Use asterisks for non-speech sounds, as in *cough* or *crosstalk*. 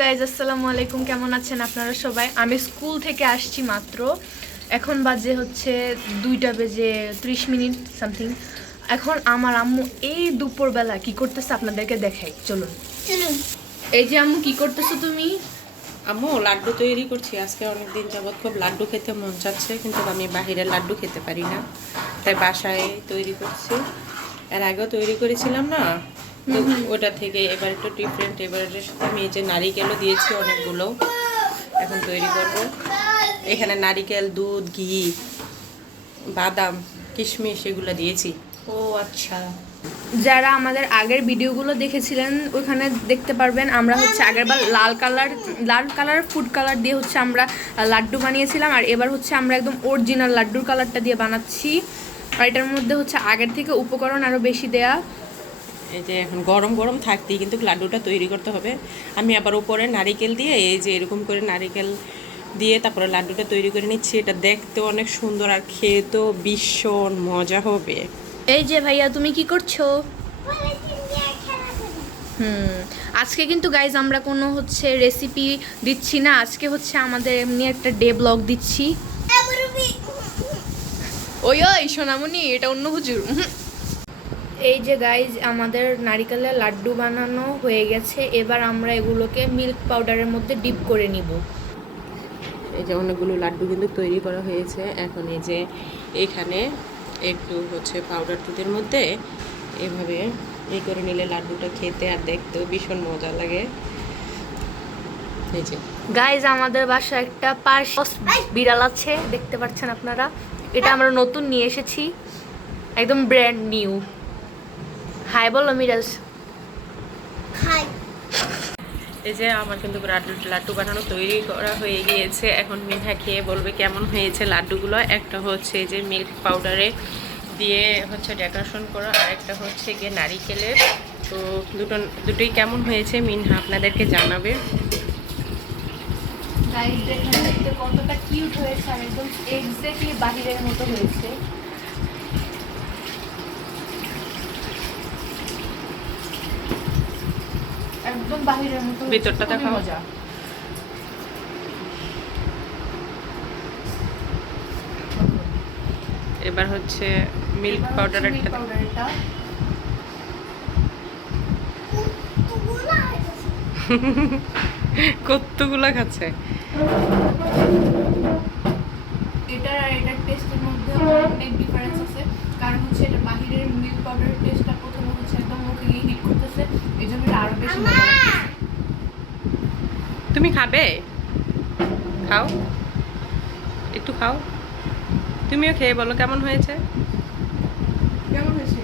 Guys আসসালামু আলাইকুম। কেমন আছেন আপনারা সবাই? আমি স্কুল থেকে আসছি মাত্র। এখন বাজে হচ্ছে দুইটা বেজে ত্রিশ মিনিট সামথিং এখন আমার আম্মু এই দুপুরবেলা কি করতেছে আপনাদেরকে দেখাই। চলুন। এই যে আম্মু কি করতেছো তুমি? আম্মু লাড্ডু তৈরি করছি। আজকে অনেক দিন যাবৎ খুব লাড্ডু খেতে মন চাচ্ছে কিন্তু আমি বাহিরের লাড্ডু খেতে পারি না। তাই বাসায় তৈরি করছি। এর আগেও তৈরি করেছিলাম না? তো ওটা থেকে এবার একটু ডিফারেন্ট এবারের সাথে আমি এই যে নারিকেলও দিয়েছি অনেকগুলো। এখন তৈরি করব। এখানে নারিকেল দুধ ঘি বাদাম কিশমিশ এগুলো দিয়েছি। ও আচ্ছা। যারা আমাদের আগের ভিডিওগুলো দেখেছিলেন ওইখানে দেখতে পারবেন আমরা হচ্ছে আগেরবার লাল কালার লাল কালার ফুড কালার দিয়ে হচ্ছে আমরা লাড্ডু বানিয়েছিলাম আর এবার হচ্ছে আমরা একদম অরিজিনাল লাড্ডুর কালারটা দিয়ে বানাচ্ছি। আর এটার মধ্যে হচ্ছে আগের থেকে উপকরণ আরও বেশি দেয়া। এই যে এখন গরম গরম থাকতেই কিন্তু লাড্ডুটা তৈরি করতে হবে। আমি আবার উপরে নারিকেল দিয়ে এই যে এরকম করে নারিকেল দিয়ে তারপরে লাড্ডুটা তৈরি করে নিচ্ছি। এটা দেখতে অনেক সুন্দর আর খেতেও ভীষণ মজা হবে। এই যে ভাইয়া তুমি কি করছ? হুম আজকে কিন্তু গাইজ আমরা কোনো হচ্ছে রেসিপি দিচ্ছি না। আজকে হচ্ছে আমাদের এমনি একটা ডে ব্লগ দিচ্ছি। ওই ওই সোনামণি এটা অন্য হুজুর। এই যে গাইজ আমাদের নারিকেলের লাড্ডু বানানো হয়ে গেছে এবার আমরা এগুলোকে মিল্ক পাউডারের মধ্যে ডিপ করে নিব। এই যে অনেকগুলো লাড্ডু কিন্তু তৈরি করা হয়েছে। এখন এই যে এখানে একটু হচ্ছে পাউডার দুধের মধ্যে এভাবে এই করে নিলে লাড্ডুটা খেতে আর দেখতেও ভীষণ মজা লাগে। এই যে। গাইজ আমাদের বাসায় একটা পার্স বিড়াল আছে দেখতে পাচ্ছেন আপনারা? এটা আমরা নতুন নিয়ে এসেছি একদম ব্র্যান্ড নিউ হাই বলো মিরাজ। খাই এই যে আমার কিন্তু লাড্ডু লাড্ডু বানানো তৈরি করা হয়ে গিয়েছে। এখন মিঠা খেয়ে বলবে কেমন হয়েছে লাড্ডুগুলো। একটা হচ্ছে এই যে মিল্ক পাউডারে দিয়ে হচ্ছে ডেকোরেশন করা আর একটা হচ্ছে গিয়ে নারিকেলের। তো দুটো দুটোই কেমন হয়েছে মিনহা আপনাদেরকে জানাবে। কতটা কিউট হয়েছে আর একদম এক্স্যাক্টলি বাহিরের মতো হয়েছে। একদম বাহিরের মতো ভিতরটা মজা। এবার হচ্ছে মিল্ক পাউডার একটা এটা। *laughs* খাচ্ছে? এটার আর এটার টেস্টের মধ্যে অনেক ডিফারেন্স আছে। কারণ হচ্ছে এটা বাহিরের মিল্ক পাউডারের টেস্টটা প্রথমে হচ্ছে একদম মুখে গিয়ে হিট করতেছে। এই জন্য এটা আরও বেশি তুমি খাবে? খাও। একটু খাও। তুমিও খেয়ে বলো কেমন হয়েছে? কেমন হয়েছে?